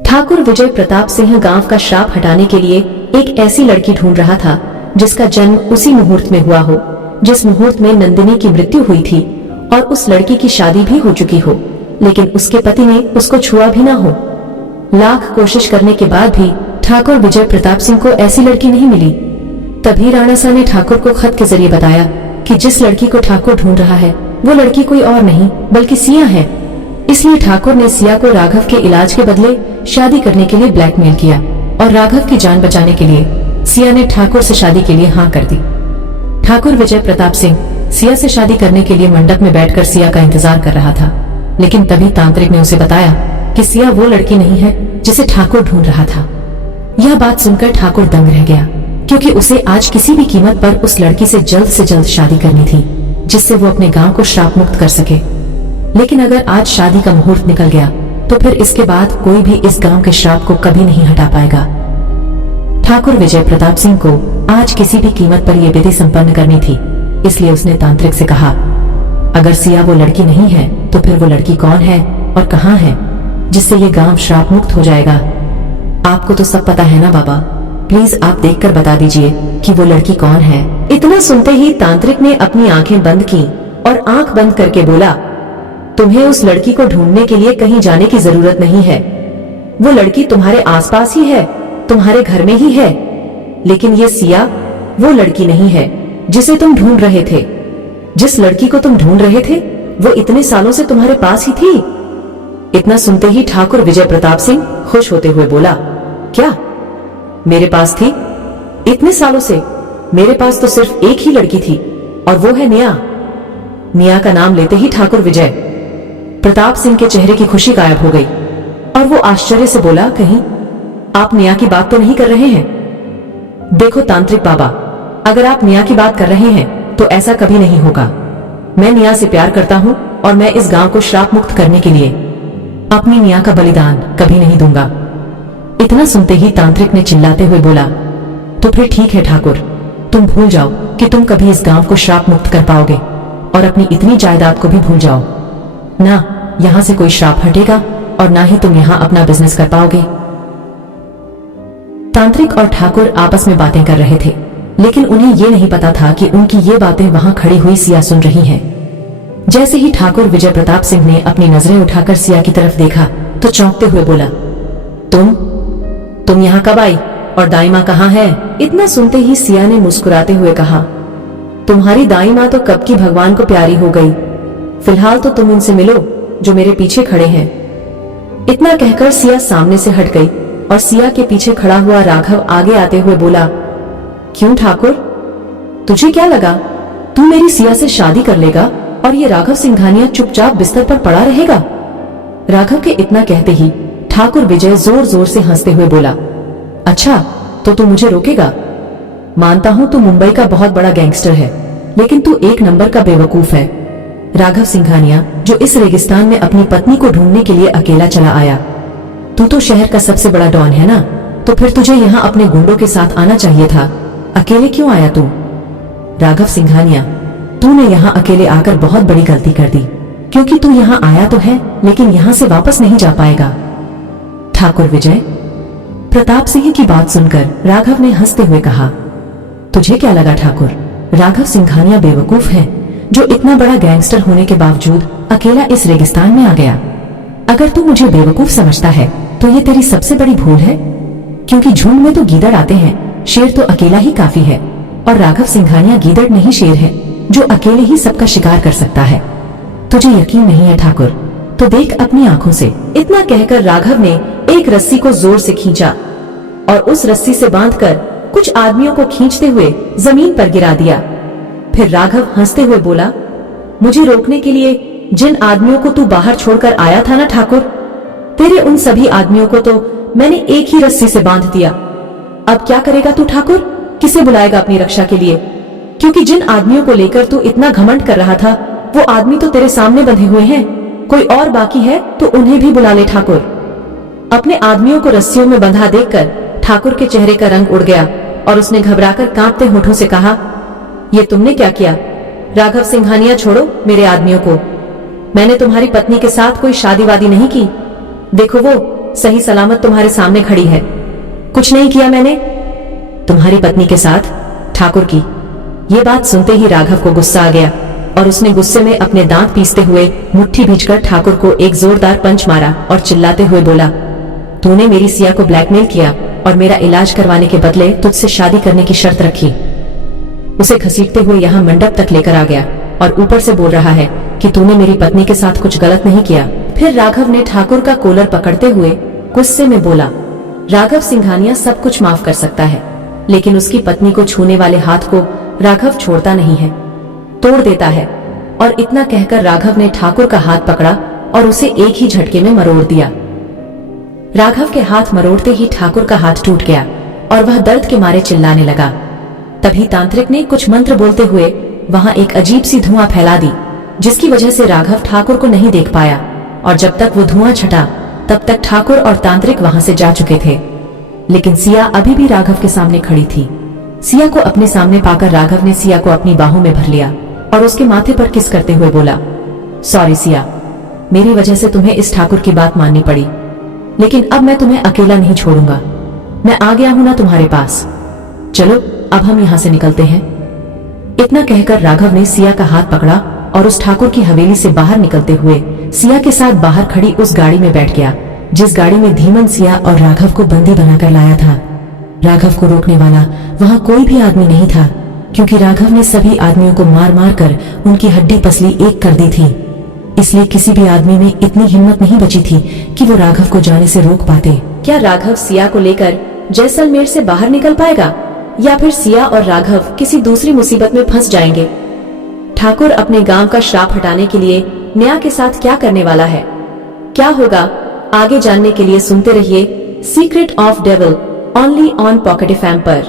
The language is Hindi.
ठाकुर विजय प्रताप सिंह गांव का श्राप हटाने के लिए एक ऐसी लड़की ढूंढ रहा था जिसका जन्म उसी मुहूर्त में हुआ हो जिस मुहूर्त में नंदिनी की मृत्यु हुई थी और उस लड़की की शादी भी हो चुकी हो, लेकिन उसके पति ने उसको छुआ भी ना हो। लाख कोशिश करने के बाद भी ठाकुर विजय प्रताप सिंह को ऐसी लड़की नहीं मिली। तभी राणा सा ने ठाकुर को खत के जरिए बताया कि जिस लड़की को ठाकुर ढूंढ रहा है वो लड़की कोई और नहीं बल्कि सिया है। इसलिए ठाकुर ने सिया को राघव के इलाज के बदले शादी करने के लिए ब्लैकमेल किया और राघव की जान बचाने के लिए सिया ने ठाकुर से शादी के लिए हाँ कर दी। ठाकुर विजय प्रताप सिंह सिया से शादी करने के लिए मंडप में बैठकर सिया का इंतजार कर रहा था, लेकिन तभी तांत्रिक ने उसे बताया कि सिया वो लड़की नहीं है जिसे ठाकुर ढूंढ रहा था। यह बात सुनकर ठाकुर दंग रह गया, क्योंकि उसे आज किसी भी कीमत पर उस लड़की से जल्द शादी करनी थी जिससे वो अपने गांव को श्राप मुक्त कर सके। लेकिन अगर आज शादी का मुहूर्त निकल गया तो फिर इसके बाद कोई भी इस गांव के श्राप को कभी नहीं हटा पाएगा। ठाकुर विजय प्रताप सिंह को आज किसी भी कीमत पर यह विधि संपन्न करनी थी, इसलिए उसने तांत्रिक से कहा, अगर सिया वो लड़की नहीं है तो फिर वो लड़की कौन है और कहाँ है जिससे ये गांव श्राप मुक्त हो जाएगा। आपको तो सब पता है ना बाबा, प्लीज आप देखकर बता दीजिए कि वो लड़की कौन है। इतना सुनते ही तांत्रिक ने अपनी आंखें बंद की और आंख बंद करके बोला, तुम्हें उस लड़की को ढूंढने के लिए कहीं जाने की जरूरत नहीं है। वो लड़की तुम्हारे आसपास ही है, तुम्हारे घर में ही है। लेकिन ये सिया वो लड़की नहीं है जिसे तुम ढूंढ रहे थे। जिस लड़की को तुम ढूंढ रहे थे वो इतने सालों से तुम्हारे पास ही थी। इतना सुनते ही ठाकुर विजय प्रताप सिंह खुश होते हुए बोला, क्या मेरे पास थी? इतने सालों से मेरे पास तो सिर्फ एक ही लड़की थी और वो है निया। निया का नाम लेते ही ठाकुर विजय प्रताप सिंह के चेहरे की खुशी गायब हो गई और वो आश्चर्य से बोला, कहीं आप निया की बात तो नहीं कर रहे हैं? देखो तांत्रिक बाबा, अगर आप निया की बात कर रहे हैं तो ऐसा कभी नहीं होगा। मैं निया से प्यार करता हूँ और मैं इस गांव को श्राप मुक्त करने के लिए अपनी निया का बलिदान कभी नहीं दूंगा। इतना सुनते ही तांत्रिक ने चिल्लाते हुए बोला, तो फिर ठीक है ठाकुर, तुम भूल जाओ कि तुम कभी इस गांव को श्राप मुक्त कर पाओगे और अपनी इतनी जायदाद को भी भूल जाओ। ना यहाँ से कोई श्राप हटेगा और ना ही तुम यहाँ अपना बिजनेस कर पाओगे। तांत्रिक और ठाकुर आपस में बातें कर रहे थे, लेकिन उन्हें ये नहीं पता था कि उनकी ये बातें वहां खड़ी हुई सिया सुन रही है। जैसे ही ठाकुर विजय प्रताप सिंह ने अपनी नजरें उठाकर सिया की तरफ देखा तो चौंकते हुए बोला, तुम यहाँ कब आई और दाई माँ कहाँ है? इतना सुनते ही सिया ने मुस्कुराते हुए कहा, तुम्हारी दाई माँ तो कब की भगवान को प्यारी हो गई, फिलहाल तो तुम उनसे मिलो जो मेरे पीछे खड़े हैं। इतना कहकर सिया सामने से हट गई और सिया के पीछे खड़ा हुआ राघव आगे आते हुए बोला, क्यों ठाकुर, तुझे क्या लगा तू मेरी सिया से शादी कर लेगा और ये राघव सिंघानिया चुपचाप बिस्तर पर पड़ा रहेगा? राघव के इतना कहते ही ठाकुर विजय जोर जोर से हंसते हुए बोला, अच्छा तो तू मुझे रोकेगा? मानता हूँ तू मुंबई का बहुत बड़ा गैंगस्टर है, लेकिन तू एक नंबर का बेवकूफ है। राघव सिंघानिया जो इस रेगिस्तान में अपनी पत्नी को ढूंढने के लिए अकेला चला आया। तू तो शहर का सबसे बड़ा डॉन है ना, तो फिर तुझे यहाँ अपने गुंडों के साथ आना चाहिए था। अकेले क्यों आया तू? राघव सिंघानिया, तूने यहाँ अकेले आकर बहुत बड़ी गलती कर दी, क्योंकि तू यहाँ आया तो है लेकिन यहाँ से वापस नहीं जा पाएगा। ठाकुर विजय प्रताप सिंह की बात सुनकर राघव ने हंसते हुए कहा, तुझे क्या लगा ठाकुर, राघव सिंघानिया बेवकूफ है जो इतना बड़ा गैंगस्टर होने के बावजूद अकेला इस रेगिस्तान में आ गया? अगर तू मुझे बेवकूफ समझता है तो ये तेरी सबसे बड़ी भूल है, क्योंकि झुंड में तो गीदड़ आते हैं, शेर तो अकेला ही काफी है और राघव सिंघानिया गीदड़ नहीं शेर है जो अकेले ही सबका शिकार कर सकता है। तुझे यकीन नहीं है ठाकुर, तो देख अपनी आंखों से। इतना कहकर राघव ने एक रस्सी को जोर से खींचा और उस रस्सी से बांधकर कुछ आदमियों को खींचते हुए जमीन पर गिरा दिया। फिर राघव हंसते हुए बोला, मुझे रोकने के लिए जिन आदमियों को तू बाहर छोड़कर आया था ना ठाकुर, तेरे उन सभी आदमियों को तो मैंने एक ही रस्सी से बांध दिया। अब क्या करेगा तू ठाकुर? किसे बुलाएगा अपनी रक्षा के लिए? क्योंकि जिन आदमियों को लेकर तू इतना घमंड कर रहा था वो आदमी तो तेरे सामने बंधे हुए हैं। कोई और बाकी है तो उन्हें भी बुला ले ठाकुर। अपने आदमियों को रस्सियों में बंधा देखकर ठाकुर के चेहरे का रंग उड़ गया और उसने घबराकर कांपते होठों से कहा, ये तुमने क्या किया? राघव सिंघानिया, छोड़ो मेरे आदमियों को। मैंने तुम्हारी पत्नी के साथ कोई शादी वादी नहीं की। देखो वो सही सलामत तुम्हारे सामने खड़ी है। कुछ नहीं किया मैंने। तुम्हारी पत्नी के साथ? ठाकुर की। ये बात सुनते ही राघव को गुस्सा आ गया और उसने गुस्से में अपने दांत पीसते हुए मुट्ठी भींचकर ठाकुर को एक जोरदार पंच मारा और चिल्लाते हुए बोला, तूने मेरी सिया को ब्लैकमेल किया और मेरा इलाज करवाने के बदले तुझसे शादी करने की शर्त रखी। उसे घसीटते हुए यहाँ मंडप तक लेकर आ गया और ऊपर से बोल रहा है कि तूने मेरी पत्नी के साथ कुछ गलत नहीं किया। फिर राघव ने ठाकुर का कॉलर पकड़ते हुए गुस्से में बोला, राघव सिंघानिया सब कुछ माफ कर सकता है, लेकिन उसकी पत्नी को छूने वाले हाथ को राघव छोड़ता नहीं है, तोड़ देता है। और इतना कहकर राघव ने ठाकुर का हाथ पकड़ा और उसे एक ही झटके में मरोड़ दिया। राघव के हाथ मरोड़ते ही ठाकुर का हाथ टूट गया और वह दर्द के मारे चिल्लाने लगा। तभी तांत्रिक ने कुछ मंत्र बोलते हुए वहां एक अजीब सी धुआं फैला दी, जिसकी वजह से राघव ठाकुर को नहीं देख पाया। और जब तक वो धुआं छटा तब तक ठाकुर और तांत्रिक वहां से जा चुके थे, लेकिन सिया अभी भी राघव के सामने खड़ी थी। सिया को अपने सामने पाकर राघव ने सिया को अपनी बाहों में भर लिया और उसके माथे पर किस करते हुए बोला, सॉरी सिया, मेरी वजह से तुम्हें इस ठाकुर की बात माननी पड़ी, लेकिन अब मैं तुम्हें अकेला नहीं छोड़ूंगा। मैं आ गया हूं ना तुम्हारे पास, चलो अब हम यहां से निकलते हैं। इतना कहकर राघव ने सिया का हाथ पकड़ा और उस ठाकुर की हवेली से बाहर निकलते हुए सिया के साथ बाहर खड़ी उस गाड़ी में बैठ गया, जिस गाड़ी में धीमन सिया और राघव को बंदी बनाकर लाया था। राघव को रोकने वाला वहां कोई भी आदमी नहीं था, क्योंकि राघव ने सभी आदमियों को मार मार कर उनकी हड्डी पसली एक कर दी थी। इसलिए किसी भी आदमी में इतनी हिम्मत नहीं बची थी कि वो राघव को जाने से रोक पाते। क्या राघव सिया को लेकर जैसलमेर से बाहर निकल पाएगा, या फिर सिया और राघव किसी दूसरी मुसीबत में फंस जाएंगे? ठाकुर अपने गांव का श्राप हटाने के लिए नेहा के साथ क्या करने वाला है, क्या होगा, आगे जानने के लिए सुनते रहिए secret of devil only on pocket FM पर।